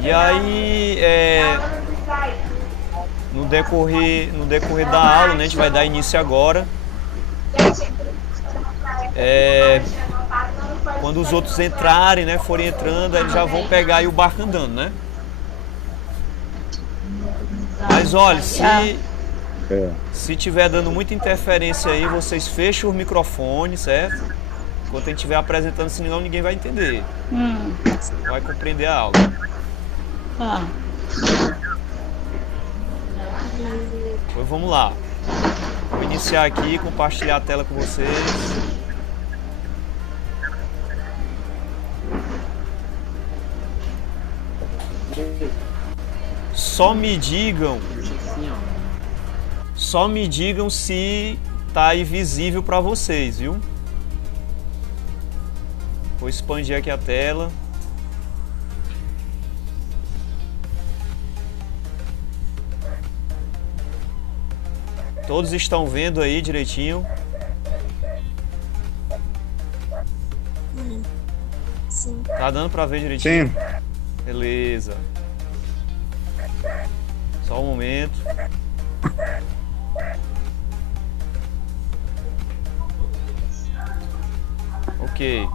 E aí, no decorrer da aula, né, a gente vai dar início agora. Quando os outros entrarem, né, forem entrando, eles já vão pegar aí o barco andando, né? Mas olha, se tiver dando muita interferência aí, vocês fecham o microfone, certo? Enquanto a gente estiver apresentando, senão ninguém vai entender. Não vai compreender a aula. Pois vamos lá. Vou iniciar aqui, compartilhar a tela com vocês. Só me digam se tá aí visível para vocês, viu? Vou expandir aqui a tela. Todos estão vendo aí direitinho? Sim. Tá dando para ver direitinho? Sim. Beleza. Só um momento. Ok.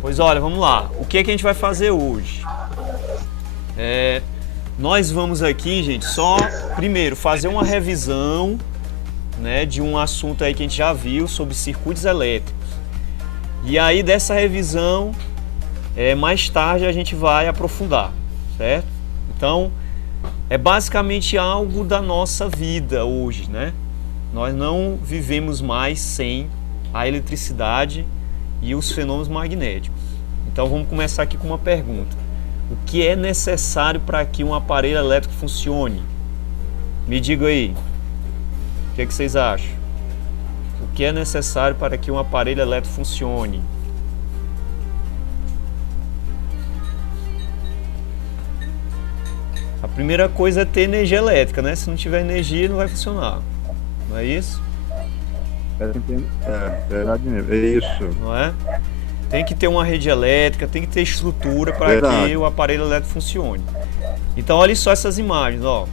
Pois olha, vamos lá. O que é que a gente vai fazer hoje? Nós vamos aqui, gente, só primeiro fazer uma revisão, né, de um assunto aí que a gente já viu sobre circuitos elétricos. E aí dessa revisão, mais tarde a gente vai aprofundar, certo? Então, é basicamente algo da nossa vida hoje, né? Nós não vivemos mais sem a eletricidade e os fenômenos magnéticos. Então vamos começar aqui com uma pergunta. O que é necessário para que um aparelho elétrico funcione? Me diga aí. O que é que vocês acham? O que é necessário para que um aparelho elétrico funcione? A primeira coisa é ter energia elétrica, né? Se não tiver energia, não vai funcionar. Não é isso? É verdade mesmo. É isso. Não é? Tem que ter uma rede elétrica, tem que ter estrutura para que o aparelho elétrico funcione. Então, olha só essas imagens, ó.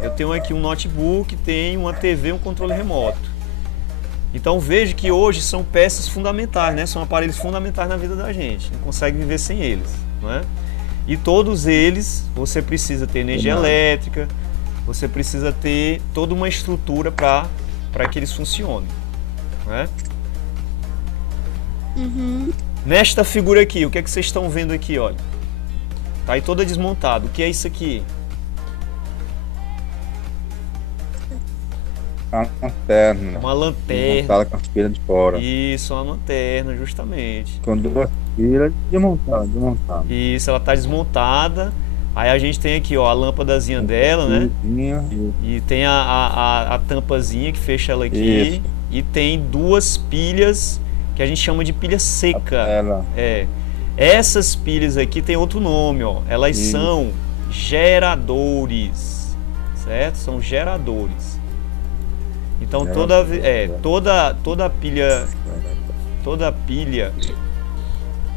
Eu tenho aqui um notebook, tem uma TV, um controle remoto. Então, veja que hoje são peças fundamentais, né? São aparelhos fundamentais na vida da gente. Não consegue viver sem eles, não é? E todos eles, você precisa ter energia elétrica, você precisa ter toda uma estrutura para que eles funcionem, não é? Nesta figura aqui, o que é que vocês estão vendo aqui, olha? Tá aí toda desmontada. O que é isso aqui? Uma lanterna. Uma lanterna. Desmontada com as pilhas de fora. Isso, uma lanterna, justamente. Com duas pilhas desmontada. Isso, ela tá desmontada. Aí a gente tem aqui, ó, a lâmpadazinha dela, né? E tem a tampazinha que fecha ela aqui. Isso. E tem duas pilhas que a gente chama de pilha seca. Essas pilhas aqui tem outro nome, ó. Elas são geradores, certo? São geradores. Então toda pilha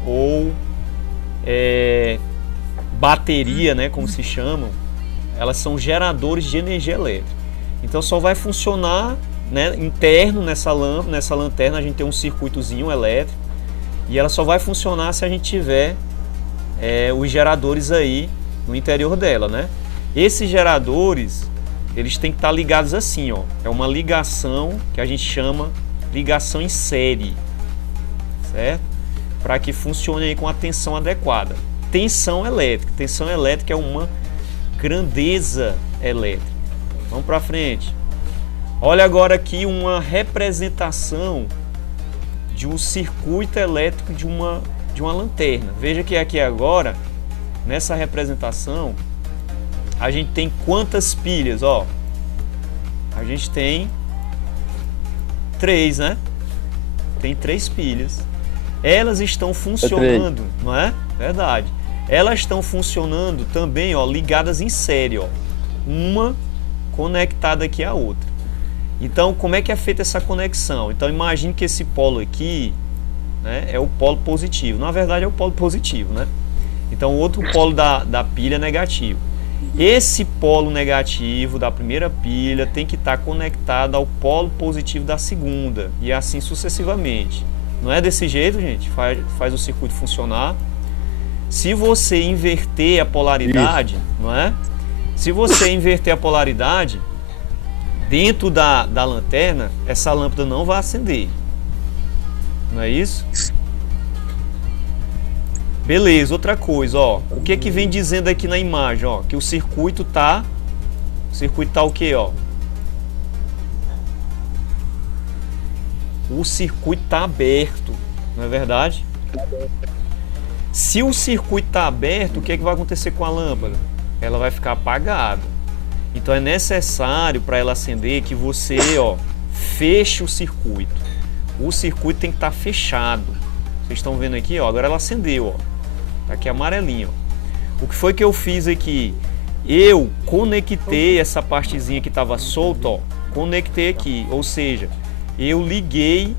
ou bateria, né, como se chamam, elas são geradores de energia elétrica. Então só vai funcionar, né, interno nessa lanterna a gente tem um circuitozinho elétrico e ela só vai funcionar se a gente tiver os geradores aí no interior dela, né? Esses geradores, eles têm que estar ligados assim, ó. É uma ligação que a gente chama ligação em série, certo? Para que funcione aí com a tensão adequada. Tensão elétrica é uma grandeza elétrica. Vamos para frente. Olha agora aqui uma representação de um circuito elétrico de uma lanterna. Veja que aqui agora, nessa representação, a gente tem quantas pilhas? Ó, a gente tem 3, né? Tem 3 pilhas. Elas estão funcionando, não é? Verdade. Elas estão funcionando também, ó, ligadas em série, ó. Uma conectada aqui à outra. Então, como é que é feita essa conexão? Então, imagine que esse polo aqui, né, é o polo positivo. Na verdade é o polo positivo, né? Então o outro polo da pilha é negativo. Esse polo negativo da primeira pilha tem que estar conectado ao polo positivo da segunda, e assim sucessivamente. Não é desse jeito, gente? Faz o circuito funcionar. Se você inverter a polaridade, não é? Se você inverter a polaridade dentro da lanterna, essa lâmpada não vai acender. Não é isso? Beleza, outra coisa, ó. O que que vem dizendo aqui na imagem, ó? Que o circuito tá... O circuito tá o quê, ó? O circuito tá aberto, não é verdade? Se o circuito tá aberto, o que que vai acontecer com a lâmpada? Ela vai ficar apagada. Então é necessário para ela acender que você, ó, feche o circuito. O circuito tem que estar fechado. Vocês estão vendo aqui, ó, agora ela acendeu, ó. Tá aqui amarelinho, ó. O que foi que eu fiz aqui? Eu conectei essa partezinha que estava solta, ó, conectei aqui, ou seja, eu liguei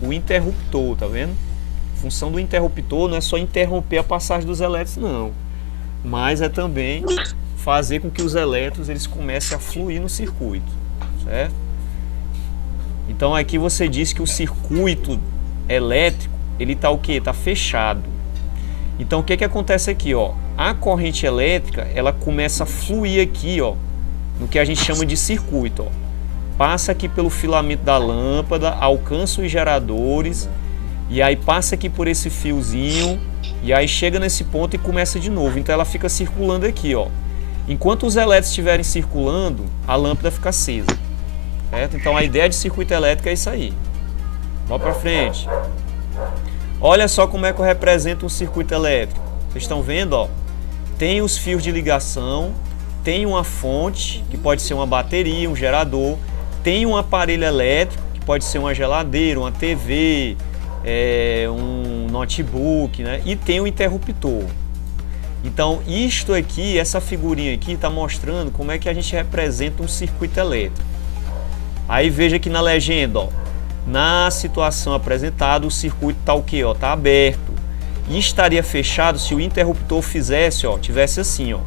o interruptor, tá vendo? A função do interruptor não é só interromper a passagem dos elétrons, não, mas é também fazer com que os elétrons eles comecem a fluir no circuito, certo? Então aqui você diz que o circuito elétrico ele tá o que? Tá fechado. Então o que que acontece aqui, ó? A corrente elétrica ela começa a fluir aqui, ó, no que a gente chama de circuito, ó. Passa aqui pelo filamento da lâmpada, alcança os geradores e aí passa aqui por esse fiozinho e aí chega nesse ponto e começa de novo. Então ela fica circulando aqui, ó. Enquanto os elétrons estiverem circulando, a lâmpada fica acesa, certo? Então a ideia de circuito elétrico é isso aí. Vamos para frente. Olha só como é que eu represento um circuito elétrico. Vocês estão vendo, ó? Tem os fios de ligação, tem uma fonte, que pode ser uma bateria, um gerador, tem um aparelho elétrico, que pode ser uma geladeira, uma TV, um notebook, né? E tem um interruptor. Então, isto aqui, essa figurinha aqui, está mostrando como é que a gente representa um circuito elétrico. Aí veja aqui na legenda, ó. Na situação apresentada, o circuito está o quê? Ó, tá aberto. E estaria fechado se o interruptor fizesse, ó, tivesse assim, ó.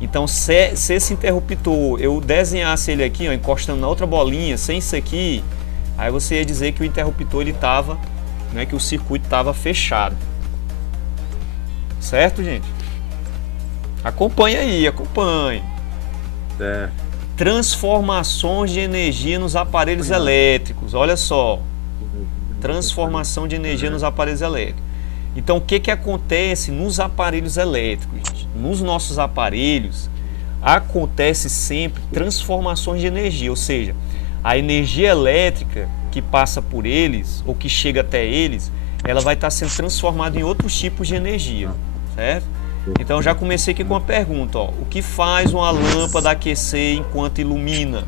Então, se esse interruptor, eu desenhasse ele aqui, ó, encostando na outra bolinha, sem isso aqui, aí você ia dizer que o interruptor ele estava, né, que o circuito estava fechado. Certo, gente? Acompanhe aí, acompanhe. Transformações de energia nos aparelhos elétricos. Olha só. Transformação de energia nos aparelhos elétricos. Então, o que que acontece nos aparelhos elétricos, gente? Nos nossos aparelhos, acontece sempre transformações de energia. Ou seja, a energia elétrica que passa por eles, ou que chega até eles, ela vai estar sendo transformada em outros tipos de energia, certo? Então já comecei aqui com uma pergunta, ó. O que faz uma lâmpada aquecer enquanto ilumina?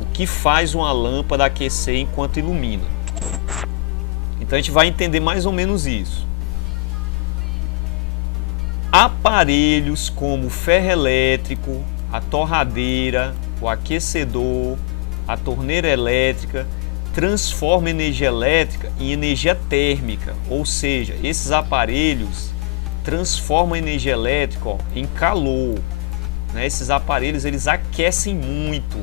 O que faz uma lâmpada aquecer enquanto ilumina? Então a gente vai entender mais ou menos isso. Aparelhos como o ferro elétrico, a torradeira, o aquecedor, a torneira elétrica transformam energia elétrica em energia térmica, ou seja, esses aparelhos transformam a energia elétrica, ó, em calor, né? Esses aparelhos eles aquecem muito.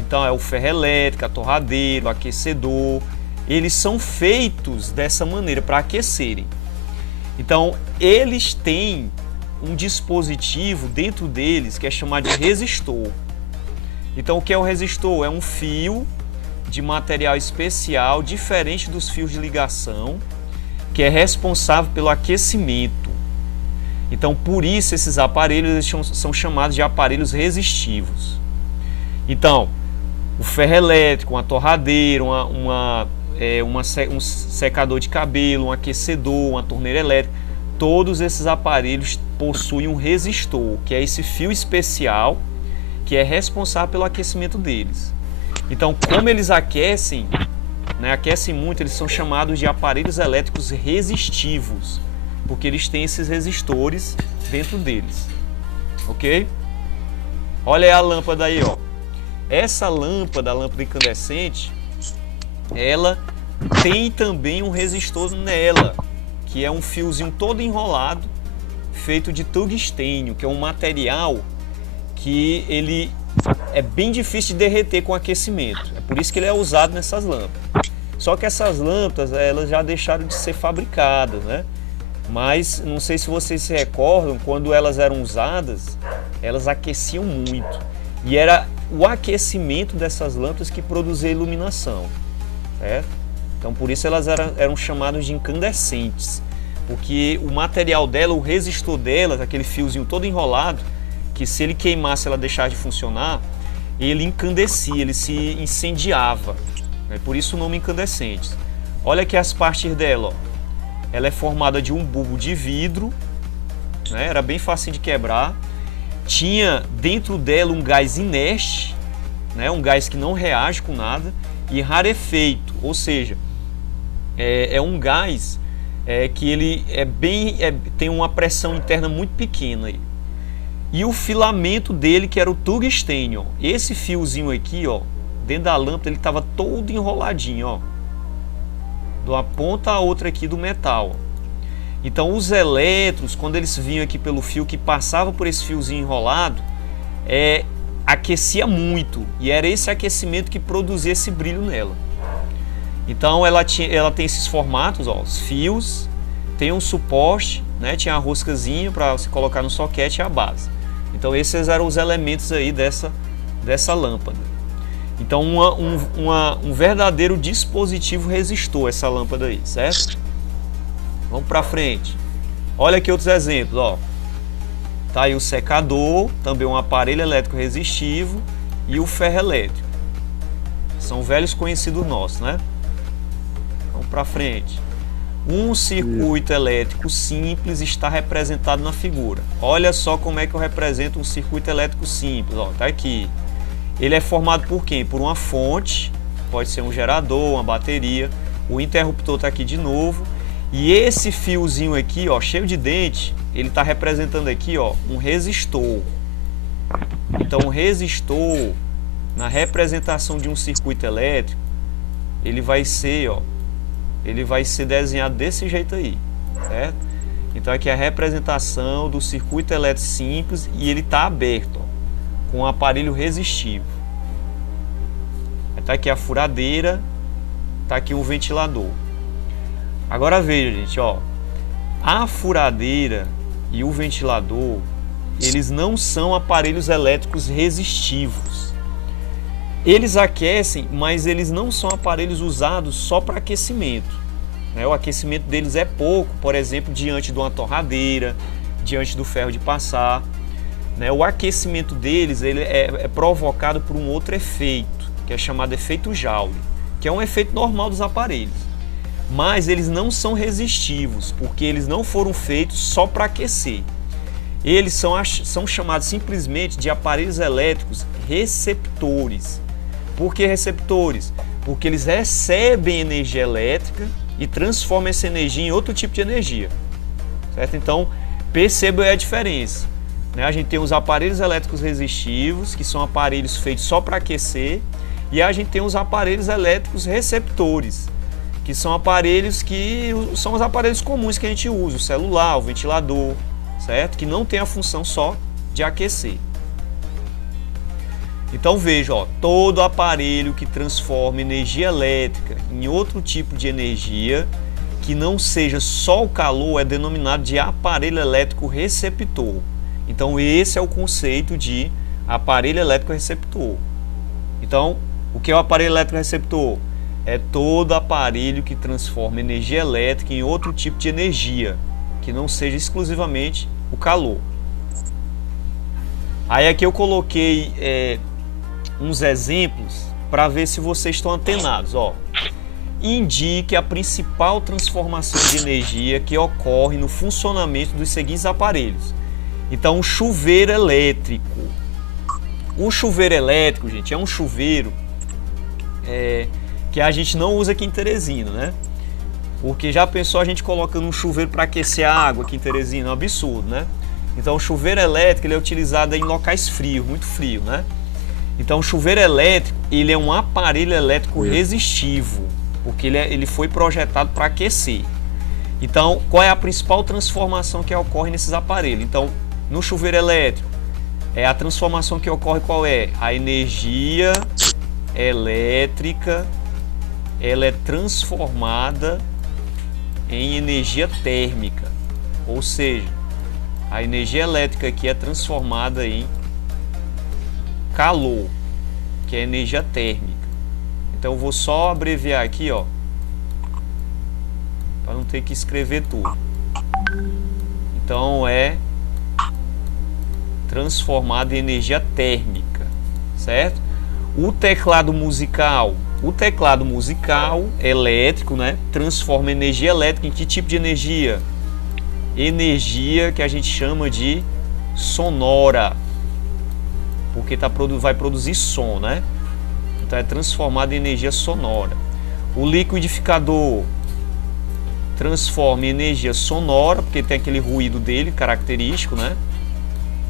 Então é o ferro elétrico, a torradeira, o aquecedor, eles são feitos dessa maneira para aquecerem. Então eles têm um dispositivo dentro deles que é chamado de resistor. Então o que é o resistor? É um fio de material especial diferente dos fios de ligação, que é responsável pelo aquecimento. Então, por isso, esses aparelhos são chamados de aparelhos resistivos. Então, o ferro elétrico, uma torradeira, um secador de cabelo, um aquecedor, uma torneira elétrica, todos esses aparelhos possuem um resistor, que é esse fio especial que é responsável pelo aquecimento deles. Então, como eles aquecem, né, aquecem muito, eles são chamados de aparelhos elétricos resistivos, porque eles têm esses resistores dentro deles, ok? Olha aí a lâmpada aí, ó. Essa lâmpada, a lâmpada incandescente, ela tem também um resistor nela, que é um fiozinho todo enrolado, feito de tungstênio, que é um material que ele é bem difícil de derreter com aquecimento. É por isso que ele é usado nessas lâmpadas. Só que essas lâmpadas, elas já deixaram de ser fabricadas, né? Mas não sei se vocês se recordam, quando elas eram usadas, elas aqueciam muito. E era o aquecimento dessas lâmpadas que produzia iluminação, certo? Então por isso elas eram chamadas de incandescentes. Porque o material dela, o resistor delas, aquele fiozinho todo enrolado, que se ele queimasse, ela deixasse de funcionar, ele encandecia, ele se incendiava. É por isso o nome incandescentes. Olha aqui as partes dela, ó. Ela é formada de um bulbo de vidro, né? Era bem fácil de quebrar. Tinha dentro dela um gás inerte, né? Um gás que não reage com nada, e rarefeito, ou seja, é um gás que ele tem uma pressão interna muito pequena. Aí. E o filamento dele, que era o tungstênio, ó. Esse fiozinho aqui, ó, dentro da lâmpada, ele estava todo enroladinho, ó, de uma ponta a outra aqui do metal. Então os elétrons, quando eles vinham aqui pelo fio que passava por esse fiozinho enrolado, aquecia muito, e era esse aquecimento que produzia esse brilho nela. Então ela tem esses formatos, ó, os fios, tem um suporte, né, tinha a roscazinha para você colocar no soquete e a base. Então esses eram os elementos aí dessa lâmpada. Então um verdadeiro dispositivo resistor essa lâmpada aí, certo? Vamos para frente. Olha aqui outros exemplos, ó. Tá aí o secador, também um aparelho elétrico resistivo, e o ferro elétrico. São velhos conhecidos nossos, né? Vamos para frente. Um circuito elétrico simples está representado na figura. Olha só como é que eu represento um circuito elétrico simples, ó, tá aqui. Ele é formado por quem? Por uma fonte, pode ser um gerador, uma bateria. O interruptor está aqui de novo. E esse fiozinho aqui, ó, cheio de dente, ele está representando aqui, ó, um resistor. Então, o resistor, na representação de um circuito elétrico, ele vai ser desenhado desse jeito aí, certo? Então, aqui é a representação do circuito elétrico simples e ele está aberto, ó, com um aparelho resistivo. Está aqui a furadeira, está aqui um ventilador. Agora veja, gente, ó, a furadeira e o ventilador, eles não são aparelhos elétricos resistivos. Eles aquecem, mas eles não são aparelhos usados só para aquecimento, né? O aquecimento deles é pouco, por exemplo, diante de uma torradeira, diante do ferro de passar. O aquecimento deles é provocado por um outro efeito, que é chamado efeito Joule, que é um efeito normal dos aparelhos. Mas eles não são resistivos, porque eles não foram feitos só para aquecer. Eles são chamados simplesmente de aparelhos elétricos receptores. Por que receptores? Porque eles recebem energia elétrica e transformam essa energia em outro tipo de energia, certo? Então, perceba aí a diferença. A gente tem os aparelhos elétricos resistivos, que são aparelhos feitos só para aquecer, e a gente tem os aparelhos elétricos receptores, que são aparelhos que são os aparelhos comuns que a gente usa, o celular, o ventilador, certo? Que não tem a função só de aquecer. Então veja, ó, todo aparelho que transforma energia elétrica em outro tipo de energia, que não seja só o calor, é denominado de aparelho elétrico receptor. Então esse é o conceito de aparelho elétrico receptor. Então, o que é o aparelho elétrico receptor? É todo aparelho que transforma energia elétrica em outro tipo de energia, que não seja exclusivamente o calor. Aí aqui eu coloquei uns exemplos para ver se vocês estão antenados. Ó. Indique a principal transformação de energia que ocorre no funcionamento dos seguintes aparelhos. Então, o chuveiro elétrico. O chuveiro elétrico, gente, é um chuveiro que a gente não usa aqui em Teresina, né? Porque já pensou a gente colocando um chuveiro para aquecer a água aqui em Teresina? É um absurdo, né? Então, o chuveiro elétrico ele é utilizado em locais frios, muito frio, né? Então, o chuveiro elétrico ele é um aparelho elétrico resistivo, porque ele foi projetado para aquecer. Então, qual é a principal transformação que ocorre nesses aparelhos? Então, no chuveiro elétrico, a transformação que ocorre qual é? A energia elétrica, ela é transformada em energia térmica, ou seja, a energia elétrica aqui é transformada em calor, que é energia térmica. Então eu vou só abreviar aqui, ó, para não ter que escrever tudo. Então é transformado em energia térmica, certo? O teclado musical elétrico, né, transforma energia elétrica em que tipo de energia? Energia que a gente chama de sonora, porque vai produzir som, né? Então é transformado em energia sonora. O liquidificador transforma em energia sonora, porque tem aquele ruído dele característico, né?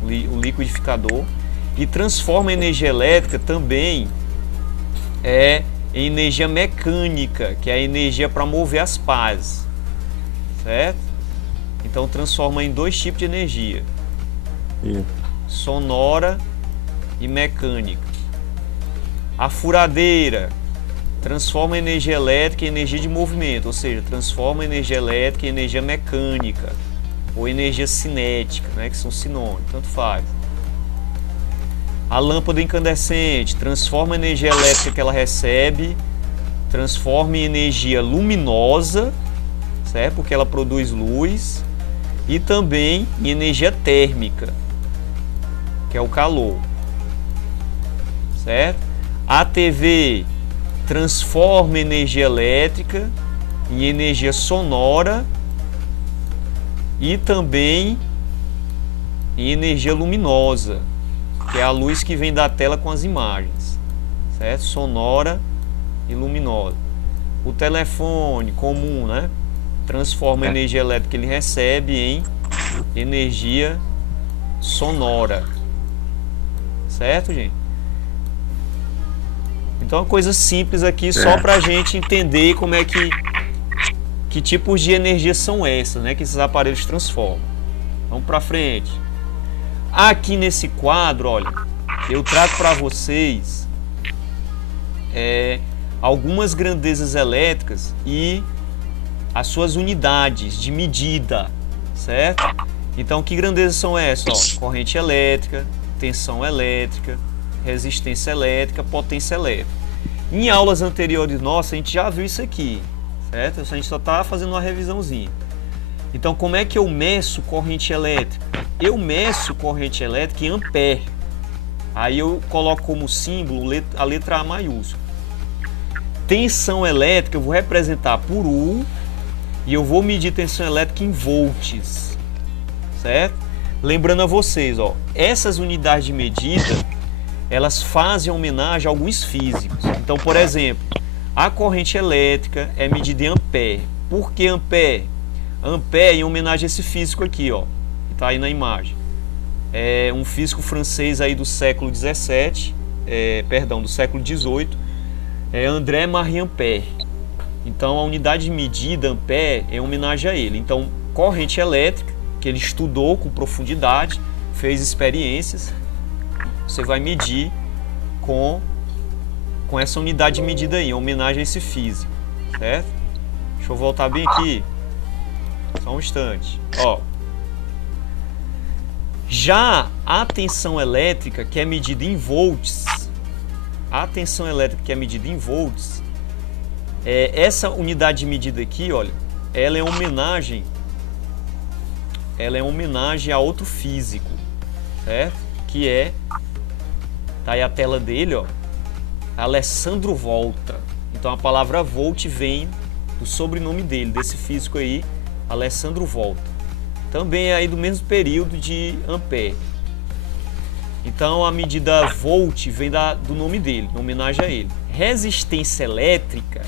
O liquidificador. E transforma a energia elétrica também em energia mecânica, que é a energia para mover as pás, certo? Então transforma em dois tipos de energia, sonora e mecânica. A furadeira transforma a energia elétrica em energia de movimento, ou seja, transforma a energia elétrica em energia mecânica ou energia cinética, né, que são sinônimos, tanto faz. A lâmpada incandescente transforma a energia elétrica que ela recebe, transforma em energia luminosa, certo? Porque ela produz luz, e também em energia térmica, que é o calor, certo? A TV transforma energia elétrica em energia sonora e também em energia luminosa, que é a luz que vem da tela com as imagens, certo? Sonora e luminosa. O telefone comum, né, transforma a energia elétrica que ele recebe em energia sonora, certo, gente? Então, é uma coisa simples aqui, só para a gente entender como é que tipos de energia são essas, né, que esses aparelhos transformam. Vamos para frente. Aqui nesse quadro, olha, eu trago para vocês algumas grandezas elétricas e as suas unidades de medida, certo? Então, que grandezas são essas? Ó, corrente elétrica, tensão elétrica, resistência elétrica, potência elétrica. Em aulas anteriores nossas, a gente já viu isso aqui, certo? A gente só está fazendo uma revisãozinha. Então, como é que eu meço corrente elétrica? Eu meço corrente elétrica em ampere. Aí eu coloco como símbolo a letra A maiúscula. Tensão elétrica eu vou representar por U e eu vou medir tensão elétrica em volts, certo? Lembrando a vocês, ó, essas unidades de medida, elas fazem homenagem a alguns físicos. Então, por exemplo, a corrente elétrica é medida em ampere. Por que ampere? Ampere em homenagem a esse físico aqui, ó, que está aí na imagem. É um físico francês aí do século XVII, do século XVIII, André-Marie Ampère. Então a unidade de medida ampere é em homenagem a ele. Então corrente elétrica, que ele estudou com profundidade, fez experiências, você vai medir com essa unidade de medida aí, em homenagem a esse físico, certo? Deixa eu voltar bem aqui, só um instante. Ó, já a tensão elétrica, que é medida em volts, essa unidade de medida aqui, olha, ela é homenagem a outro físico, certo? Que tá aí a tela dele, ó, Alessandro Volta. Então a palavra volt vem do sobrenome dele, desse físico aí, Alessandro Volta. Também é aí do mesmo período de Ampère. Então a medida volt vem do nome dele, em homenagem a ele. Resistência elétrica,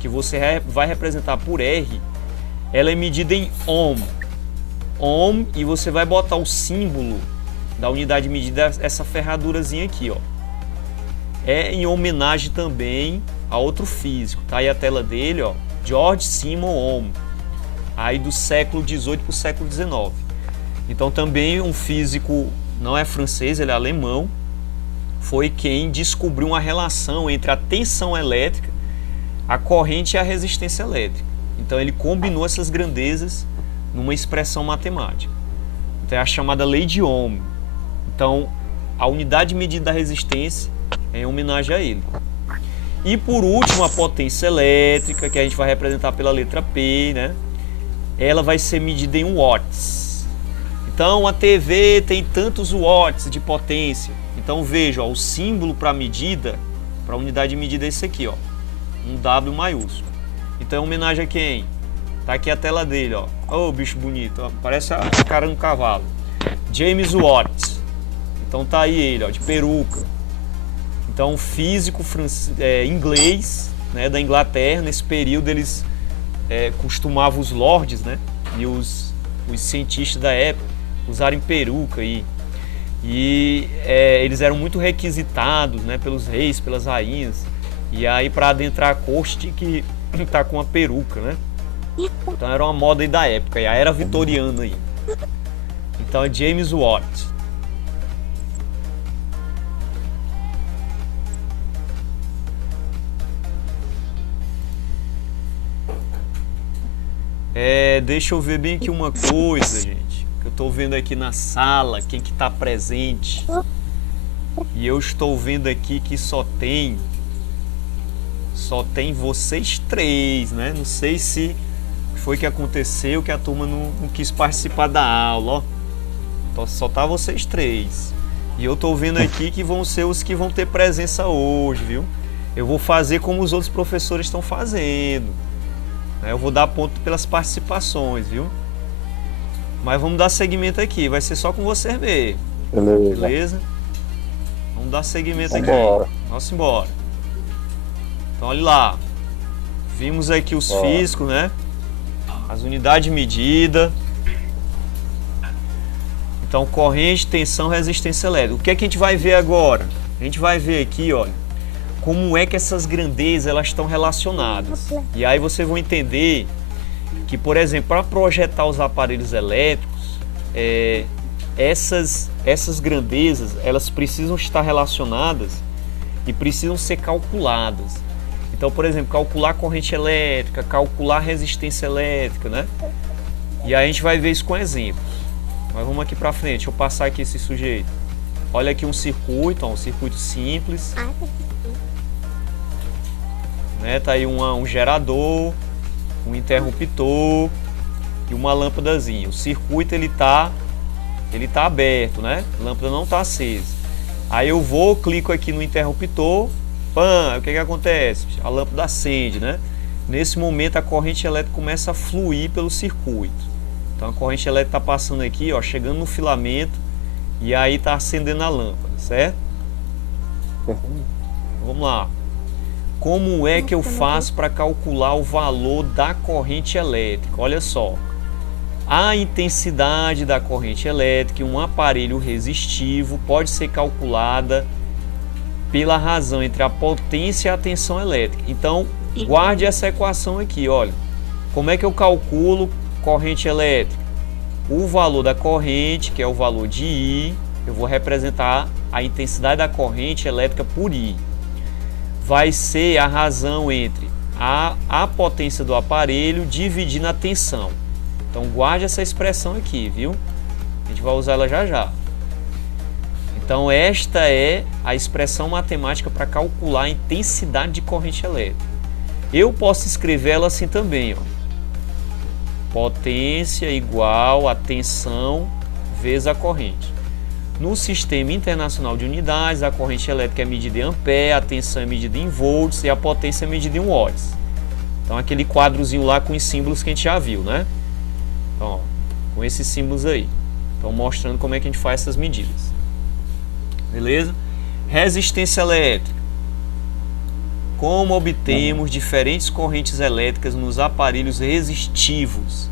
que você vai representar por R, ela é medida em ohm. Ohm, e você vai botar o símbolo da unidade de medida, essa ferradurazinha aqui, ó. É em homenagem também a outro físico. Tá aí a tela dele, ó, George Simon Ohm, aí do século XVIII para o século XIX. Então também um físico, não é francês, ele é alemão, foi quem descobriu uma relação entre a tensão elétrica, a corrente e a resistência elétrica. Então ele combinou essas grandezas numa expressão matemática. Então é a chamada lei de Ohm. Então a unidade de medida da resistência é em homenagem a ele. E por último, a potência elétrica, que a gente vai representar pela letra P, né? Ela vai ser medida em watts. Então a TV tem tantos watts de potência. Então veja, ó, o símbolo para medida, para unidade de medida é esse aqui, ó, um W maiúsculo. Então é homenagem a quem? Tá aqui a tela dele, ó. Ô, bicho bonito, ó. Parece a cara no cavalo. James Watt. Então tá aí ele, ó, de peruca. Então, um físico inglês, né, da Inglaterra, nesse período eles costumavam, os lords, né, e os cientistas da época usarem peruca e eles eram muito requisitados, né, pelos reis, pelas rainhas, e aí para adentrar a corte tinha que estar com uma peruca, né? Então era uma moda aí da época, e a era vitoriana aí. Então é James Watt. Deixa eu ver bem aqui uma coisa, gente, que eu estou vendo aqui na sala, quem que está presente, e eu estou vendo aqui que só tem vocês três, né? Não sei se foi que aconteceu, que a turma não quis participar da aula, ó. Então, só tá vocês três, e eu estou vendo aqui que vão ser os que vão ter presença hoje, viu? Eu vou fazer como os outros professores estão fazendo. Eu vou dar ponto pelas participações, viu? Mas vamos dar seguimento aqui. Vai ser só com você mesmo. Beleza? Vamos dar seguimento aqui. Vamos embora. Então, olha lá. Vimos aqui os físicos, né? As unidades de medida. Então, corrente, tensão, resistência elétrica. O que é que a gente vai ver agora? A gente vai ver aqui, olha, como é que essas grandezas elas estão relacionadas. E aí você vai entender que, por exemplo, para projetar os aparelhos elétricos, essas grandezas elas precisam estar relacionadas e precisam ser calculadas. Então, por exemplo, calcular a corrente elétrica, calcular a resistência elétrica, né? E aí a gente vai ver isso com exemplos. Mas vamos aqui para frente, deixa eu passar aqui esse sujeito. Olha aqui um circuito, ó, um circuito simples. Né? Tá aí um gerador, um interruptor e uma lâmpadazinha. O circuito ele tá aberto, né? A lâmpada não está acesa. Aí eu clico aqui no interruptor, o que acontece? A lâmpada acende, né? Nesse momento a corrente elétrica começa a fluir pelo circuito. Então a corrente elétrica está passando aqui, ó, chegando no filamento e aí está acendendo a lâmpada, certo? Vamos lá. Como é que eu faço para calcular o valor da corrente elétrica? Olha só. A intensidade da corrente elétrica em um aparelho resistivo pode ser calculada pela razão entre a potência e a tensão elétrica. Então, guarde essa equação aqui, olha. Como é que eu calculo corrente elétrica? O valor da corrente, que é o valor de I, eu vou representar a intensidade da corrente elétrica por I. Vai ser a razão entre a potência do aparelho dividindo a tensão. Então guarde essa expressão aqui, viu? A gente vai usar ela já já. Então esta é a expressão matemática para calcular a intensidade de corrente elétrica. Eu posso escrever ela assim também, ó. Potência igual a tensão vezes a corrente. No Sistema Internacional de Unidades, a corrente elétrica é medida em ampere, a tensão é medida em volts e a potência é medida em watts. Então, aquele quadrozinho lá com os símbolos que a gente já viu, né? Então, ó, com esses símbolos aí. Então, mostrando como é que a gente faz essas medidas. Beleza? Resistência elétrica. Como obtemos diferentes correntes elétricas nos aparelhos resistivos?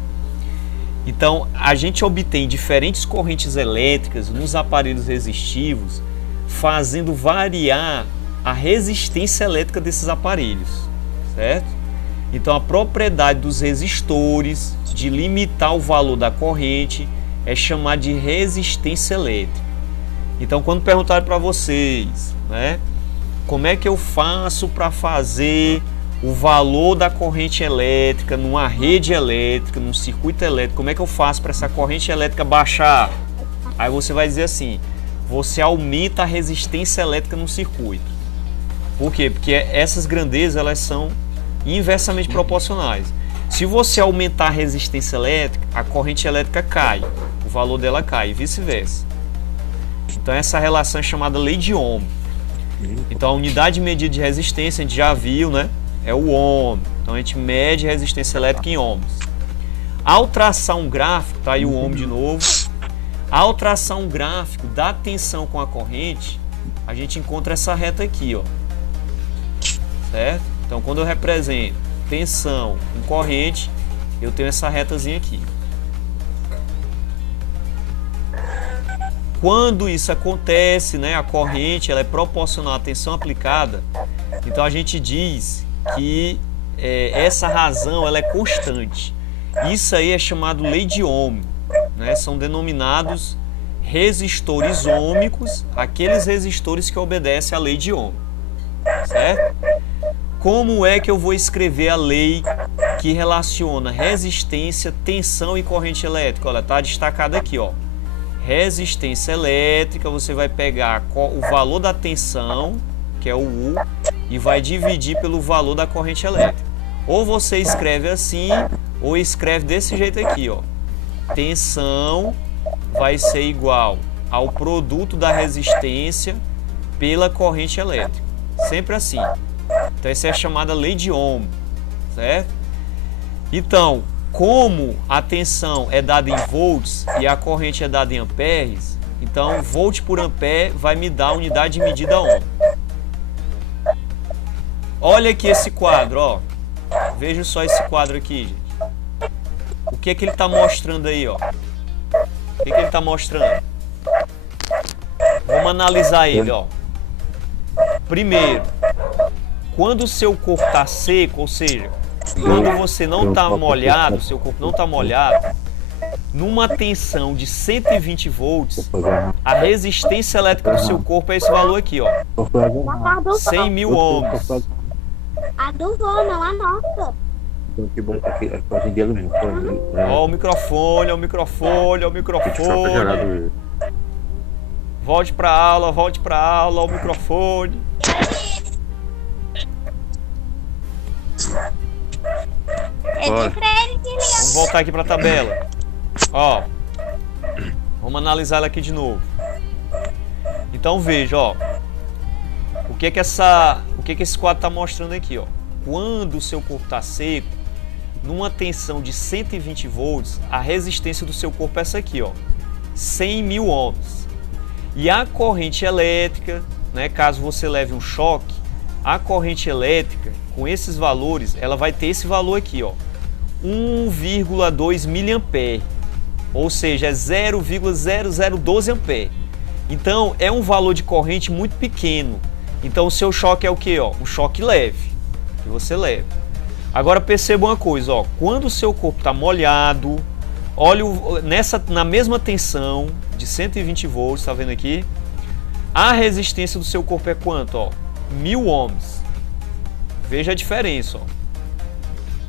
Então, a gente obtém diferentes correntes elétricas nos aparelhos resistivos, fazendo variar a resistência elétrica desses aparelhos, certo? Então a propriedade dos resistores de limitar o valor da corrente é chamada de resistência elétrica. Então quando perguntarem para vocês, né, como é que eu faço para fazer o valor da corrente elétrica numa rede elétrica, num circuito elétrico, como é que eu faço para essa corrente elétrica baixar? Aí você vai dizer assim, você aumenta a resistência elétrica no circuito. Por quê? Porque essas grandezas elas são inversamente proporcionais. Se você aumentar a resistência elétrica, a corrente elétrica cai, o valor dela cai e vice-versa. Então essa relação é chamada lei de Ohm. Então a unidade de medida de resistência a gente já viu, né? É o ohm. Então a gente mede a resistência elétrica em ohms. Ao traçar um gráfico, tá aí o ohm de novo. Ao traçar um gráfico da tensão com a corrente, a gente encontra essa reta aqui, ó. Certo? Então quando eu represento tensão com corrente, eu tenho essa retazinha aqui. Quando isso acontece, né, a corrente ela é proporcional à tensão aplicada, então a gente diz que essa razão ela é constante. Isso aí é chamado lei de Ohm, né? São denominados resistores ôhmicos, aqueles resistores que obedecem à lei de Ohm, certo? Como é que eu vou escrever a lei que relaciona resistência, tensão e corrente elétrica? Olha, está destacado aqui, ó. Resistência elétrica, você vai pegar o valor da tensão, que é o U, e vai dividir pelo valor da corrente elétrica. Ou você escreve assim, ou escreve desse jeito aqui, ó. Tensão vai ser igual ao produto da resistência pela corrente elétrica. Sempre assim. Então essa é a chamada lei de Ohm, certo? Então, como a tensão é dada em volts e a corrente é dada em amperes, então volt por ampere vai me dar a unidade de medida ohm. Olha aqui esse quadro, ó. Veja só esse quadro aqui, gente. O que é que ele está mostrando aí, ó? O que é que ele está mostrando? Vamos analisar ele, ó. Primeiro, quando o seu corpo está seco, ou seja, quando você não está molhado, seu corpo não está molhado, numa tensão de 120 volts, a resistência elétrica do seu corpo é esse valor aqui, ó. 100 mil ohms. A do vô, não a nossa. Ó o microfone, ó o microfone, ó o microfone. Volte para aula, ó o microfone. É diferente, Vamos voltar aqui para a tabela. Ó, vamos analisar ela aqui de novo. Então veja, ó, o que esse quadro está mostrando aqui, ó. Quando o seu corpo está seco, numa tensão de 120 volts, a resistência do seu corpo é essa aqui, ó, 100 mil ohms. E a corrente elétrica, né, caso você leve um choque, a corrente elétrica com esses valores, ela vai ter esse valor aqui, ó, 1,2 miliampere, ou seja, é 0,0012 ampere. Então é um valor de corrente muito pequeno. Então o seu choque é o que, ó? Um choque leve que você leva. Agora perceba uma coisa, ó, quando o seu corpo está molhado, olha na mesma tensão de 120 volts, tá vendo aqui? A resistência do seu corpo é quanto, ó? 1000 ohms. Veja a diferença, ó.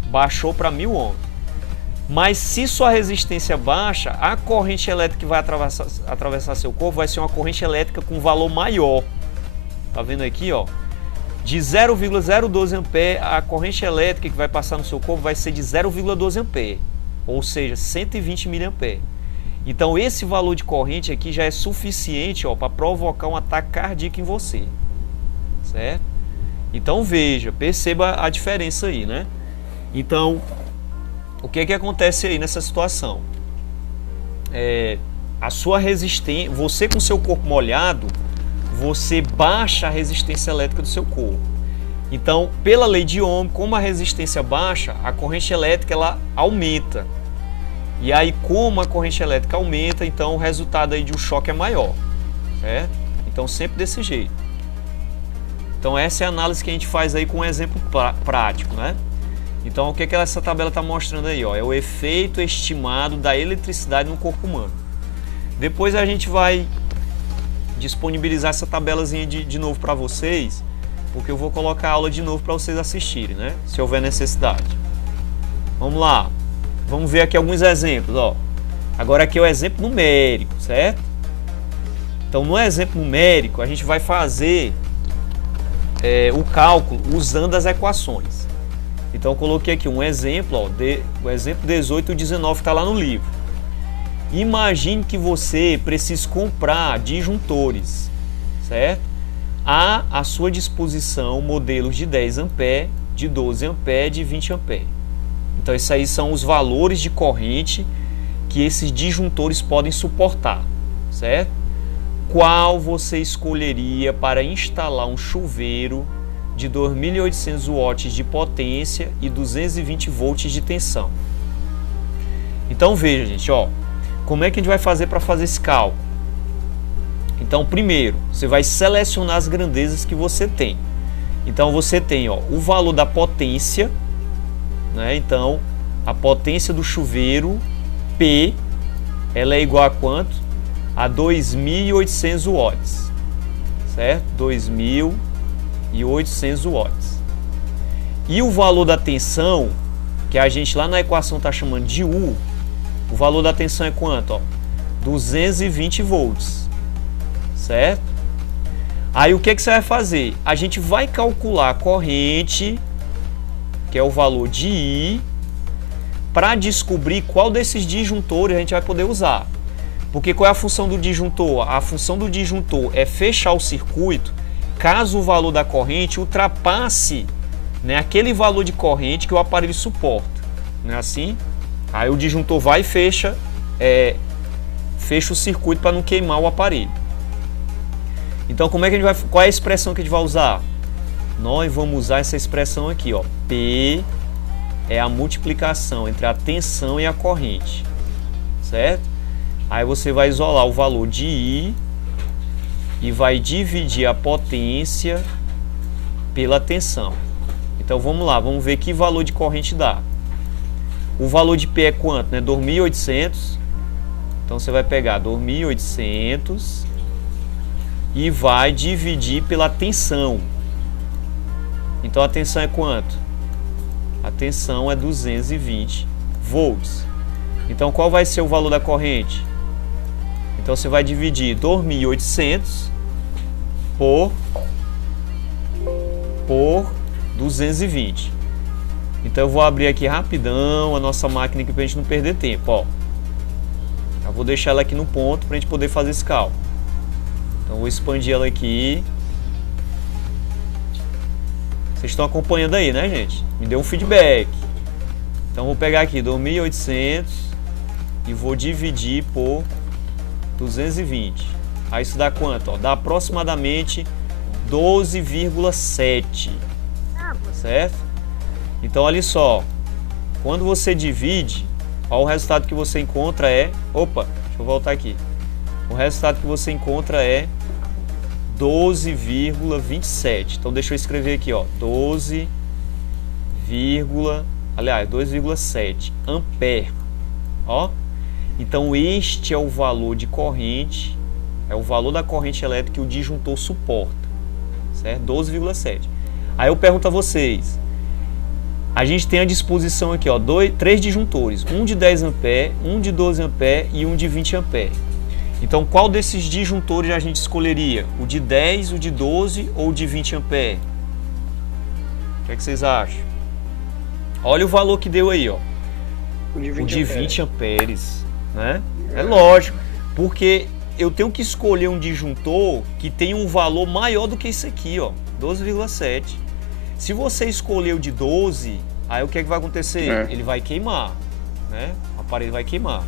Baixou para 1000 ohms. Mas se sua resistência baixa, a corrente elétrica que vai atravessar seu corpo vai ser uma corrente elétrica com valor maior. Tá vendo aqui, ó? De 0,012 ampere, a corrente elétrica que vai passar no seu corpo vai ser de 0,12 ampere, ou seja, 120 miliampere. Então esse valor de corrente aqui já é suficiente, ó, para provocar um ataque cardíaco em você, certo? Então veja, perceba a diferença aí, né? Então, o que que acontece aí nessa situação? A sua resistência, você com seu corpo molhado, você baixa a resistência elétrica do seu corpo. Então, pela lei de Ohm, como a resistência baixa, a corrente elétrica ela aumenta. E aí, como a corrente elétrica aumenta, então o resultado aí de um choque é maior, certo? Então, sempre desse jeito. Então essa é a análise que a gente faz aí com um exemplo prático, né? Então o que essa tabela está mostrando aí? Ó? É o efeito estimado da eletricidade no corpo humano. Depois a gente vai disponibilizar essa tabelazinha de novo para vocês, porque eu vou colocar a aula de novo para vocês assistirem, né? Se houver necessidade. Vamos lá. Vamos ver aqui alguns exemplos, ó. Agora aqui é o exemplo numérico, certo? Então no exemplo numérico a gente vai fazer o cálculo usando as equações. Então eu coloquei aqui um exemplo, ó, o exemplo 18 e 19 está lá no livro. Imagine que você precisa comprar disjuntores, certo? Há à sua disposição modelos de 10 A, de 12 A, de 20 A. Então esses aí são os valores de corrente que esses disjuntores podem suportar, certo? Qual você escolheria para instalar um chuveiro de 2.800 watts de potência e 220 volts de tensão? Então veja, gente, ó, como é que a gente vai fazer para fazer esse cálculo? Então, primeiro, você vai selecionar as grandezas que você tem. Então você tem, ó, o valor da potência, né? Então a potência do chuveiro P, ela é igual a quanto? A 2.800 watts, certo? 2.800 watts. E o valor da tensão, que a gente lá na equação está chamando de U, o valor da tensão é quanto? Ó? 220 volts, certo? Aí o que você vai fazer? A gente vai calcular a corrente, que é o valor de I, para descobrir qual desses disjuntores a gente vai poder usar. Porque qual é a função do disjuntor? A função do disjuntor é fechar o circuito caso o valor da corrente ultrapasse, né, aquele valor de corrente que o aparelho suporta. Não é assim? Aí o disjuntor vai e fecha o circuito para não queimar o aparelho. Então como é que a gente vai, qual é a expressão que a gente vai usar? Nós vamos usar essa expressão aqui, ó. P é a multiplicação entre a tensão e a corrente, certo? Aí você vai isolar o valor de I e vai dividir a potência pela tensão. Então vamos lá, vamos ver que valor de corrente dá. O valor de P é quanto, né? 2.800. Então você vai pegar 2.800 e vai dividir pela tensão. Então a tensão é quanto? A tensão é 220 volts. Então qual vai ser o valor da corrente? Então você vai dividir 2.800 por 220. Então eu vou abrir aqui rapidão a nossa máquina aqui para a gente não perder tempo, ó. Eu vou deixar ela aqui no ponto para a gente poder fazer esse cálculo. Então eu vou expandir ela aqui. Vocês estão acompanhando aí, né, gente? Me deu um feedback. Então vou pegar aqui 2.800 e vou dividir por 220. Aí isso dá quanto? Ó? Dá aproximadamente 12,7. Certo? Então olha só. Quando você divide, ó, o resultado que você encontra é... Opa, deixa eu voltar aqui. O resultado que você encontra é 12,27. Então deixa eu escrever aqui, ó, 2,7 ampere. Ó. Então este é o valor de corrente, é o valor da corrente elétrica que o disjuntor suporta, certo? 12,7. Aí eu pergunto a vocês, a gente tem à disposição aqui, ó, 3 disjuntores, um de 10 A, um de 12 A e um de 20 A. Então qual desses disjuntores a gente escolheria? O de 10, o de 12 ou o de 20 A? O que é que vocês acham? Olha o valor que deu aí, ó. O de 20 amperes. Né? É lógico, porque eu tenho que escolher um disjuntor que tem um valor maior do que esse aqui, ó, 12,7. Se você escolher o de 12, aí o que é que vai acontecer? Ele vai queimar, né? O aparelho vai queimar.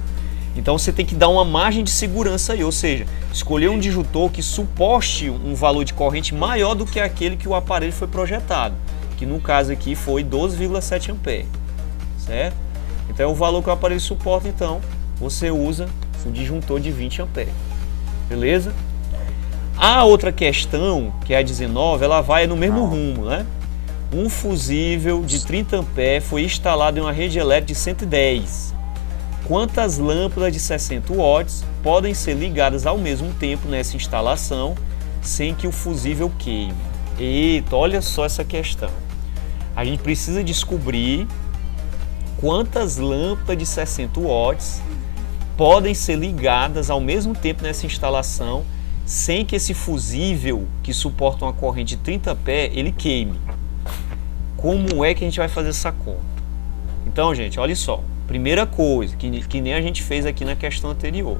Então você tem que dar uma margem de segurança aí, ou seja, escolher um disjuntor que suporte um valor de corrente maior do que aquele que o aparelho foi projetado, que no caso aqui foi 12,7 ampere, certo? Então é o valor que o aparelho suporta, então você usa um disjuntor de 20 ampere, beleza? A outra questão, que é a 19, ela vai no mesmo rumo, né? Um fusível de 30 A foi instalado em uma rede elétrica de 110. Quantas lâmpadas de 60 watts podem ser ligadas ao mesmo tempo nessa instalação sem que o fusível queime? Eita, olha só essa questão. A gente precisa descobrir quantas lâmpadas de 60 watts podem ser ligadas ao mesmo tempo nessa instalação sem que esse fusível, que suporta uma corrente de 30 A, ele queime. Como é que a gente vai fazer essa conta? Então, gente, olha só. Primeira coisa, que nem a gente fez aqui na questão anterior.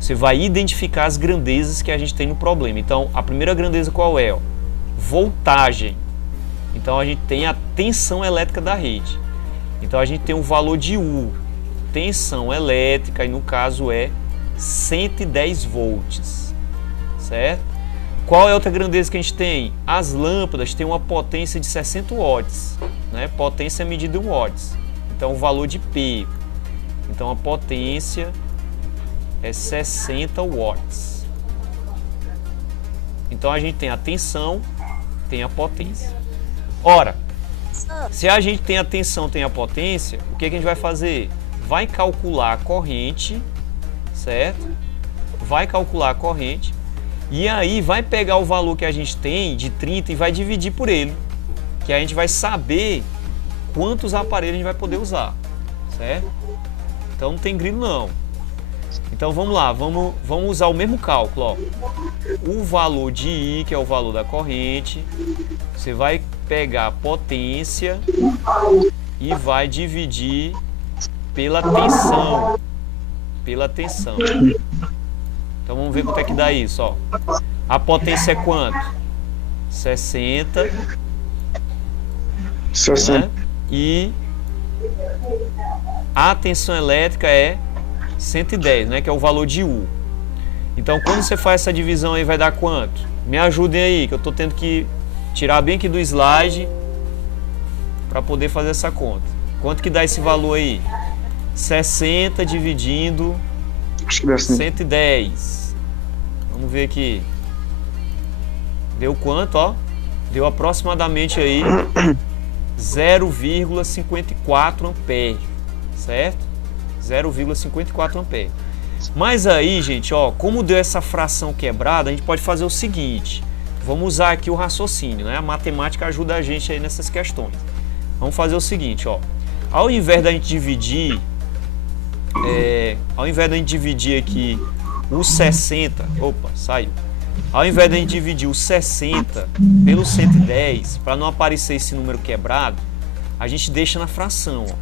Você vai identificar as grandezas que a gente tem no problema. Então, a primeira grandeza qual é? Voltagem. Então, a gente tem a tensão elétrica da rede. Então, a gente tem o valor de U. Tensão elétrica, e no caso é 110 volts. Certo? Qual é a outra grandeza que a gente tem? As lâmpadas têm uma potência de 60 watts. Né? Potência é medida em watts. Então, o valor de P. Então, a potência é 60 watts. Então, a gente tem a tensão, tem a potência. Ora, se a gente tem a tensão, tem a potência, o que a gente vai fazer? Vai calcular a corrente, certo? Vai calcular a corrente. E aí, vai pegar o valor que a gente tem de 30 e vai dividir por ele. Que a gente vai saber quantos aparelhos a gente vai poder usar, certo? Então não tem grilo não. Então vamos lá, vamos usar o mesmo cálculo, ó. O valor de I, que é o valor da corrente, você vai pegar a potência e vai dividir pela tensão. Pela tensão. Então vamos ver quanto é que dá isso, ó. A potência é quanto? 60. 60. Né? E a tensão elétrica é 110, né? Que é o valor de U. Então, quando você faz essa divisão aí, vai dar quanto? Me ajudem aí, que eu estou tendo que tirar bem aqui do slide para poder fazer essa conta. Quanto que dá esse valor aí? 60 dividindo 110. Vamos ver aqui. Deu quanto, ó? Deu aproximadamente aí 0,54 ampere, certo? 0,54 ampere. Mas aí, gente, ó, como deu essa fração quebrada, a gente pode fazer o seguinte. Vamos usar aqui o raciocínio, né? A matemática ajuda a gente aí nessas questões. Vamos fazer o seguinte, ó. Ao invés da gente dividir, aqui os 60, opa, saiu. Ao invés da gente dividir os 60 pelo 110, para não aparecer esse número quebrado, a gente deixa na fração, ó.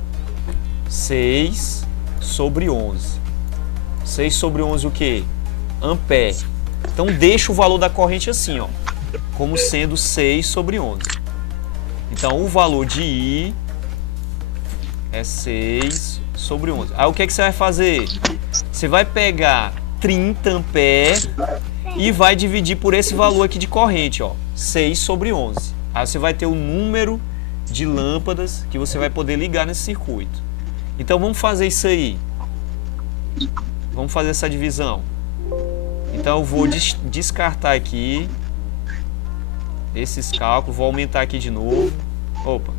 6 sobre 11. 6 sobre 11 o quê? Ampere. Então deixa o valor da corrente assim, ó, como sendo 6 sobre 11. Então o valor de I é 6 sobre 11. Aí o que é que você vai fazer? Você vai pegar 30 ampere e vai dividir por esse valor aqui de corrente, ó, 6 sobre 11. Aí você vai ter o número de lâmpadas que você vai poder ligar nesse circuito. Então vamos fazer isso aí. Vamos fazer essa divisão. Então eu vou descartar aqui esses cálculos, vou aumentar aqui de novo. Opa.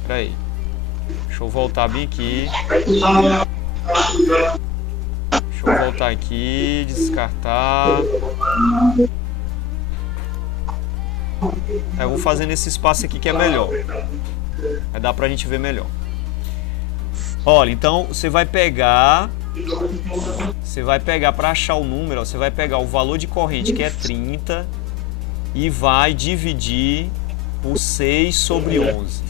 Espera aí. Deixa eu voltar bem aqui. Deixa eu voltar aqui, descartar. Eu vou fazer nesse espaço aqui que é melhor. Vai dar pra gente ver melhor. Olha, então você vai pegar para achar o número, ó, você vai pegar o valor de corrente que é 30 e vai dividir por 6 sobre 11.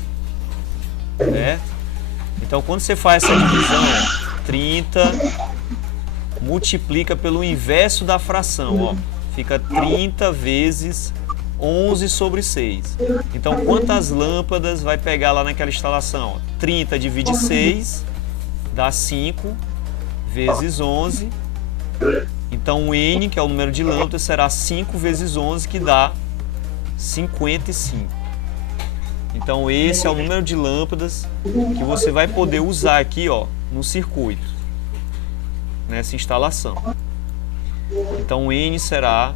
Certo? Então quando você faz essa divisão, ó, 30 multiplica pelo inverso da fração, ó, fica 30 vezes 11 sobre 6. Então, quantas lâmpadas vai pegar lá naquela instalação? 30 divide 6, dá 5, vezes 11. Então, o N, que é o número de lâmpadas, será 5 vezes 11, que dá 55. Então, esse é o número de lâmpadas que você vai poder usar aqui, ó, no circuito, nessa instalação. Então N será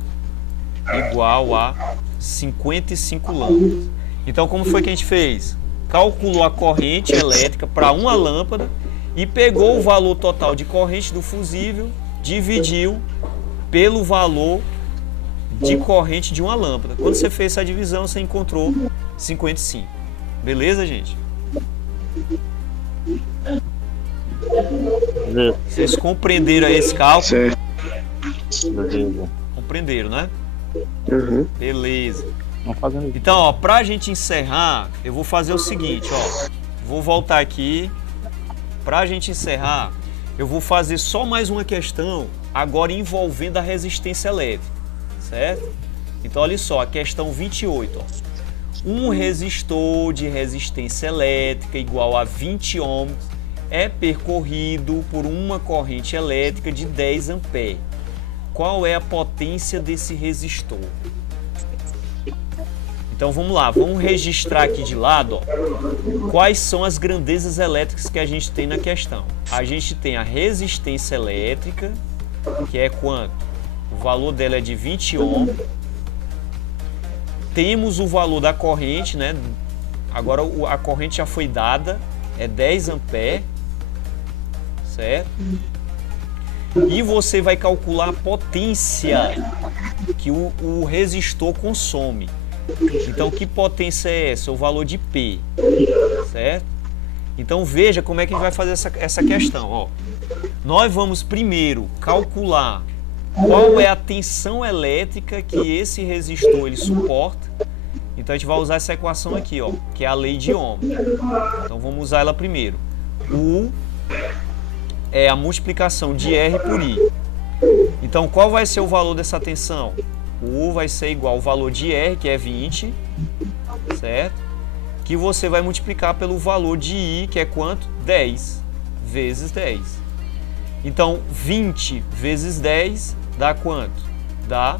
igual a 55 lâmpadas. Então como foi que a gente fez? Calculou a corrente elétrica para uma lâmpada e pegou o valor total de corrente do fusível, dividiu pelo valor de corrente de uma lâmpada. Quando você fez essa divisão, você encontrou 55. Beleza, gente? Vocês compreenderam esse cálculo? Certo. Compreenderam, né? Uhum. Beleza. Vamos fazendo isso. Então, ó, pra gente encerrar, eu vou fazer o seguinte, ó. Vou voltar aqui. Pra gente encerrar, eu vou fazer só mais uma questão, agora envolvendo a resistência elétrica, certo? Então, olha só, a questão 28, ó. Um resistor de resistência elétrica igual a 20 ohms é percorrido por uma corrente elétrica de 10 amperes. Qual é a potência desse resistor? Então vamos lá, vamos registrar aqui de lado, ó, quais são as grandezas elétricas que a gente tem na questão. A gente tem a resistência elétrica, que é quanto? O valor dela é de 20 ohms. Temos o valor da corrente, né? Agora a corrente já foi dada, é 10 amperes, certo? E você vai calcular a potência que o resistor consome. Então, que potência é essa? O valor de P, certo? Então, veja como é que a gente vai fazer essa questão. Ó. Nós vamos primeiro calcular qual é a tensão elétrica que esse resistor ele suporta. Então, a gente vai usar essa equação aqui, ó, que é a lei de Ohm. Então, vamos usar ela primeiro. U é a multiplicação de R por I. Então, qual vai ser o valor dessa tensão? O U vai ser igual ao valor de R, que é 20, certo? Que você vai multiplicar pelo valor de I, que é quanto? 10 vezes 10. Então, 20 vezes 10 dá quanto? Dá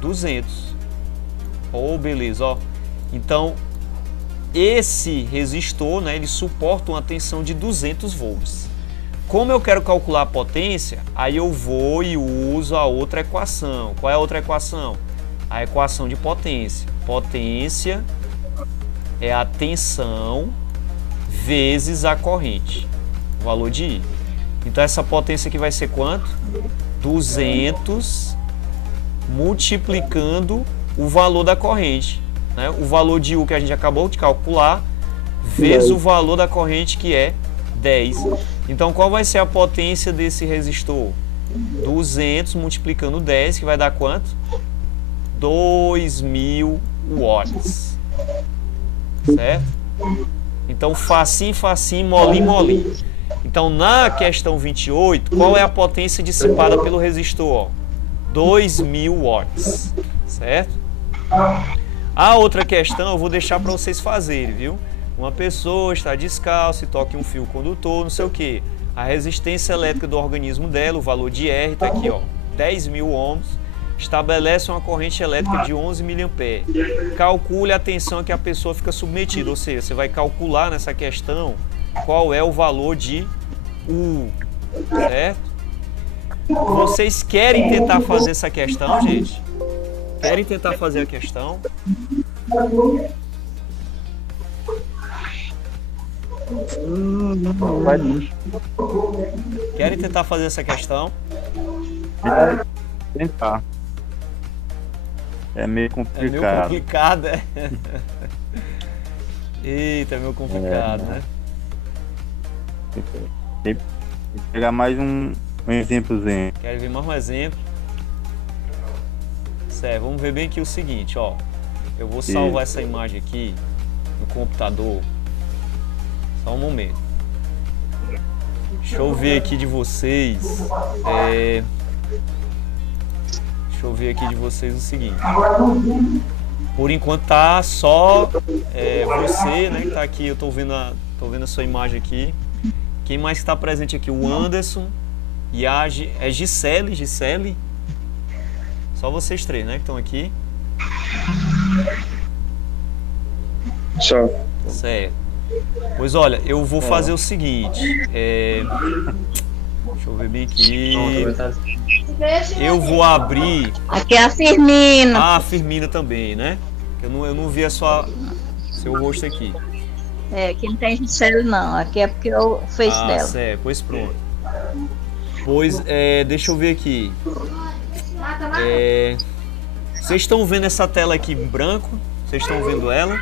200. Oh, beleza, ó. Então, esse resistor, né, ele suporta uma tensão de 200 volts. Como eu quero calcular a potência, aí eu vou e uso a outra equação. Qual é a outra equação? A equação de potência. Potência é a tensão vezes a corrente, o valor de I. Então essa potência aqui vai ser quanto? 200 multiplicando o valor da corrente, né? O valor de U que a gente acabou de calcular, vezes o valor da corrente que é 10. Então, qual vai ser a potência desse resistor? 200 multiplicando 10, que vai dar quanto? 2000 watts. Certo? Então, facinho, facinho, molinho, molinho. Então, na questão 28, qual é a potência dissipada pelo resistor? 2000 watts. Certo? A outra questão eu vou deixar para vocês fazerem, viu? Uma pessoa está descalça e toca em um fio condutor, não sei o que. A resistência elétrica do organismo dela, o valor de R, está aqui, ó, 10.000 ohms, estabelece uma corrente elétrica de 11 mA. Calcule a tensão a que a pessoa fica submetida, ou seja, você vai calcular nessa questão qual é o valor de U, certo? Vocês querem tentar fazer essa questão, gente? Querem tentar fazer a questão? Querem tentar fazer essa questão? Tentar. É meio complicado. É meio complicado, é? Eita, é meio complicado, né? Tem que pegar mais um exemplozinho. Querem ver mais um exemplo? Certo, vamos ver bem aqui o seguinte, ó. Eu vou salvar essa imagem aqui no computador. Só um momento. Deixa eu ver aqui de vocês. Deixa eu ver aqui de vocês o seguinte. Por enquanto tá só você, né, que tá aqui. Eu tô vendo a sua imagem aqui. Quem mais está presente aqui? O Anderson e a Gisele. Só vocês três, né, que estão aqui. Só. Certo. Pois olha, eu vou fazer o seguinte. Deixa eu ver bem aqui. Pronto, tá. Eu vou abrir. Aqui é a Firmina. Ah, a Firmina também, né? Eu não vi seu rosto aqui. É, aqui não tem Gisele não. Aqui é porque eu fiz dela. Certo, pois pronto. Pois, deixa eu ver aqui. Vocês estão vendo essa tela aqui em branco? Vocês estão vendo ela?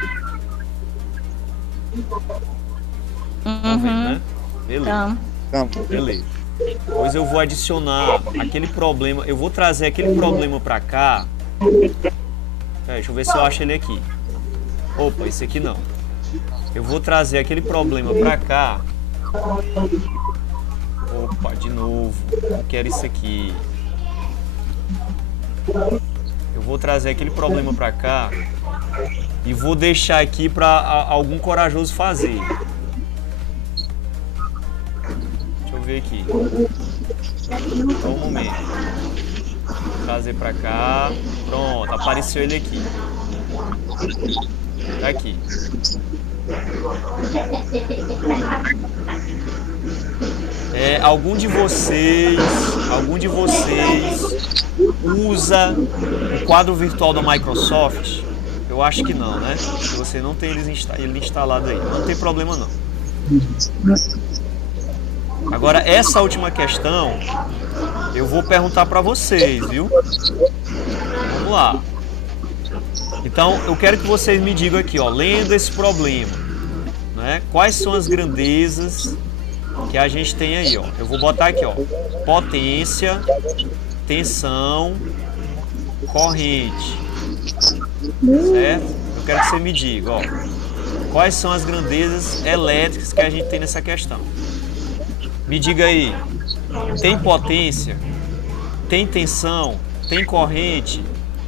Estão vendo, né? Beleza. Então, Beleza. Pois eu vou adicionar aquele problema. Eu vou trazer aquele problema pra cá. Deixa eu ver se eu acho ele aqui. Opa, esse aqui não. Eu vou trazer aquele problema pra cá. Opa, de novo. Eu quero isso aqui. Eu vou trazer aquele problema pra cá e vou deixar aqui pra algum corajoso fazer. Deixa eu ver aqui. Só um momento. Vou trazer pra cá. Pronto, apareceu ele aqui. Tá aqui. Algum de vocês usa o quadro virtual da Microsoft? Eu acho que não, né? Se você não tem ele instalado aí, não tem problema não. Agora, essa última questão eu vou perguntar para vocês, viu? Vamos lá. Então, eu quero que vocês me digam aqui, ó, lendo esse problema, né? Quais são as grandezas que a gente tem aí, ó? Eu vou botar aqui, ó, potência, tensão, corrente, certo? Eu quero que você me diga, ó, quais são as grandezas elétricas que a gente tem nessa questão. Me diga aí, tem potência, tem tensão, tem corrente,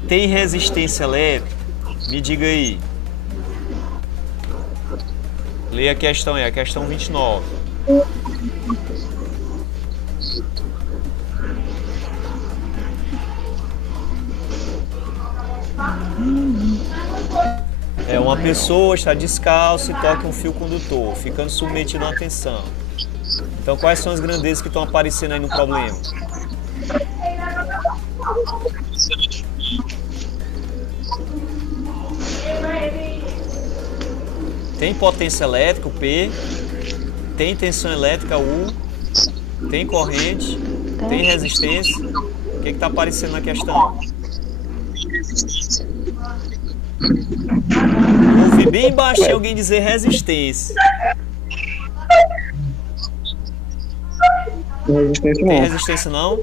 tem resistência elétrica? Me diga aí. Leia a questão aí, a questão 29. Uma pessoa está descalça e toca um fio condutor, ficando submetido a uma tensão. Então, quais são as grandezas que estão aparecendo aí no problema? Tem potência elétrica, o P. Tem tensão elétrica, U. Tem corrente. Tem resistência. O que está aparecendo na questão? Ouvi bem baixinho alguém dizer resistência. Tem resistência não?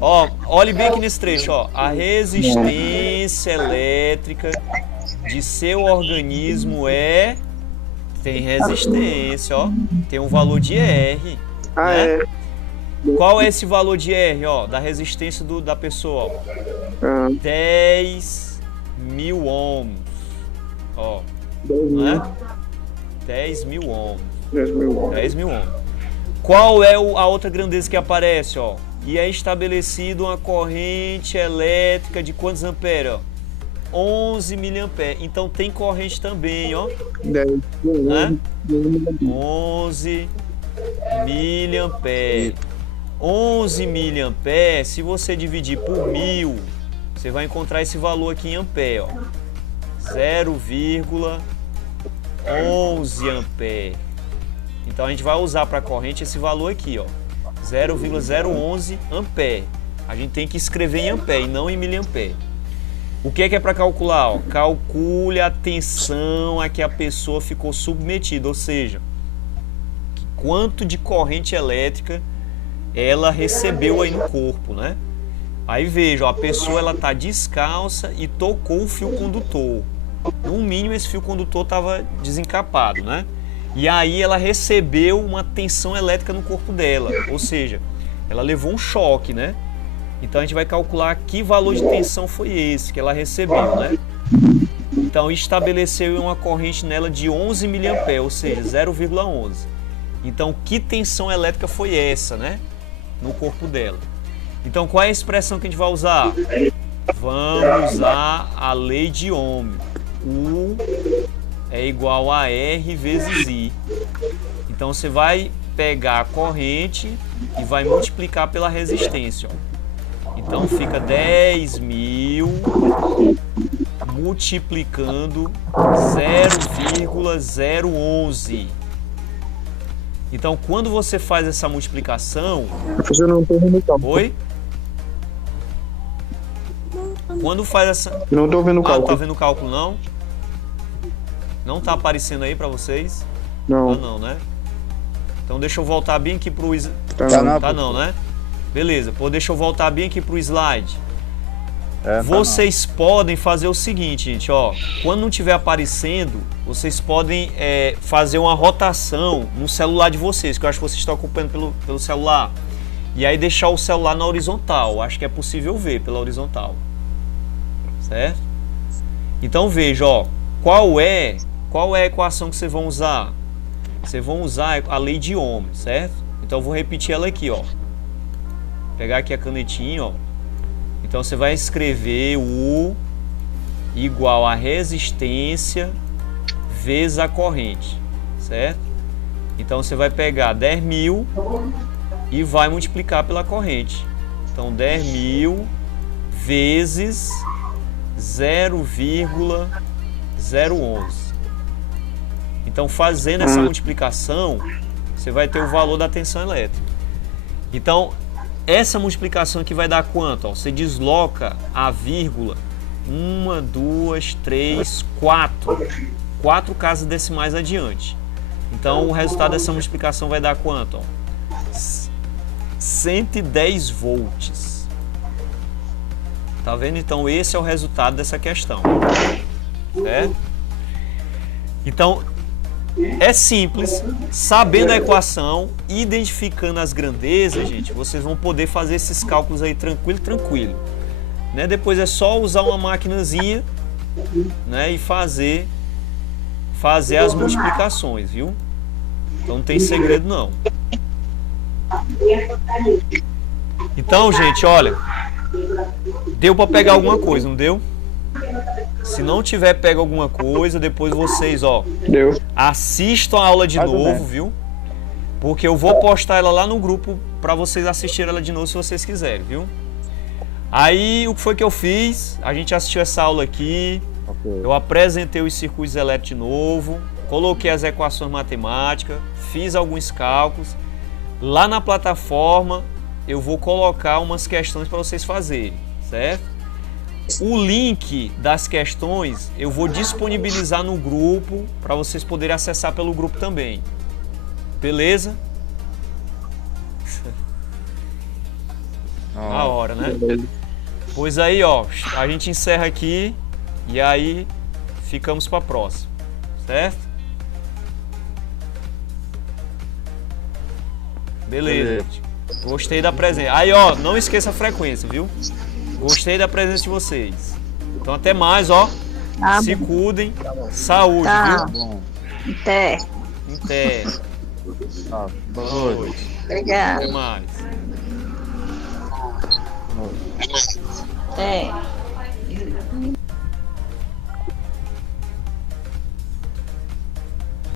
Ó, olhe bem aqui nesse trecho, ó. A resistência elétrica de seu organismo tem resistência, ó. Tem um valor de R. Né? Qual é esse valor de R, ó, da resistência da pessoa, ó? 10.000 ohms. Ó, né? 10.000 ohms. 10.000 ohms. Qual é a outra grandeza que aparece, ó? E é estabelecido uma corrente elétrica de quantos amperes, ó? 11 miliamperes. Então tem corrente também, ó. Né? 11 miliamperes. 11 miliamperes, se você dividir por 1000, você vai encontrar esse valor aqui em ampere, ó. 0,11 ampere. Então a gente vai usar para a corrente esse valor aqui, ó. 0,011 ampere. A gente tem que escrever em ampere e não em miliampere. O que é para calcular? Ó? Calcule a tensão a que a pessoa ficou submetida, ou seja, quanto de corrente elétrica ela recebeu aí no corpo, né? Aí veja, ó, a pessoa ela tá descalça e tocou o fio condutor. No mínimo esse fio condutor estava desencapado, né? E aí ela recebeu uma tensão elétrica no corpo dela, ou seja, ela levou um choque, né? Então a gente vai calcular que valor de tensão foi esse que ela recebeu, né? Então estabeleceu uma corrente nela de 11 mA, ou seja, 0,11. Então que tensão elétrica foi essa, né? No corpo dela. Então qual é a expressão que a gente vai usar? Vamos usar a lei de Ohm. U é igual a R vezes I. Então você vai pegar a corrente e vai multiplicar pela resistência. Ó. Então fica 10.000 multiplicando 0,011. Então, quando você faz essa multiplicação... Professor, não estou vendo o cálculo. Oi? Quando faz essa... Não estou vendo o cálculo. Não tá vendo o cálculo, não? Não tá aparecendo aí para vocês? Não. Ah, não, né? Então deixa eu voltar bem aqui pro... Tá não, né? Beleza, pô, deixa eu voltar bem aqui pro slide. Vocês podem fazer o seguinte, gente, ó. Quando não estiver aparecendo, vocês podem fazer uma rotação no celular de vocês, que eu acho que vocês estão acompanhando pelo celular. E aí deixar o celular na horizontal. Acho que é possível ver pela horizontal. Certo? Então veja, ó. Qual é a equação que vocês vão usar? Vocês vão usar a lei de Ohm, certo? Então eu vou repetir ela aqui, ó. Pegar aqui a canetinha, ó. Então você vai escrever U igual a resistência vezes a corrente, certo? Então você vai pegar 10.000 e vai multiplicar pela corrente. Então 10.000 vezes 0,011. Então fazendo essa multiplicação, você vai ter o valor da tensão elétrica. Então essa multiplicação aqui vai dar quanto? Ó, você desloca a vírgula 1, 2, 3, 4. 4 casas decimais adiante. Então o resultado dessa multiplicação vai dar quanto? Ó? 110 volts. Tá vendo? Então esse é o resultado dessa questão. Certo? Então é simples, sabendo a equação, identificando as grandezas, gente, vocês vão poder fazer esses cálculos aí tranquilo. Né? Depois é só usar uma maquinazinha, né, e fazer as multiplicações, viu? Então não tem segredo não. Então, gente, olha, deu para pegar alguma coisa, não deu? Se não tiver pego alguma coisa, depois vocês, ó, assistam a aula de novo, viu? Porque eu vou postar ela lá no grupo para vocês assistirem ela de novo se vocês quiserem, viu? Aí, o que foi que eu fiz? A gente assistiu essa aula aqui, eu apresentei os circuitos elétricos de novo, coloquei as equações matemáticas, fiz alguns cálculos. Lá na plataforma, eu vou colocar umas questões para vocês fazerem, certo? O link das questões eu vou disponibilizar no grupo para vocês poderem acessar pelo grupo também. Beleza? Na hora, né? Pois aí, ó, a gente encerra aqui e aí ficamos para a próxima, certo? Beleza, gente. Gostei da presença. Aí, ó, não esqueça a frequência, viu? Gostei da presença de vocês. Então até mais, ó. Se cuidem. Saúde, viu? Até. Boa noite. Obrigada. Até mais. Até.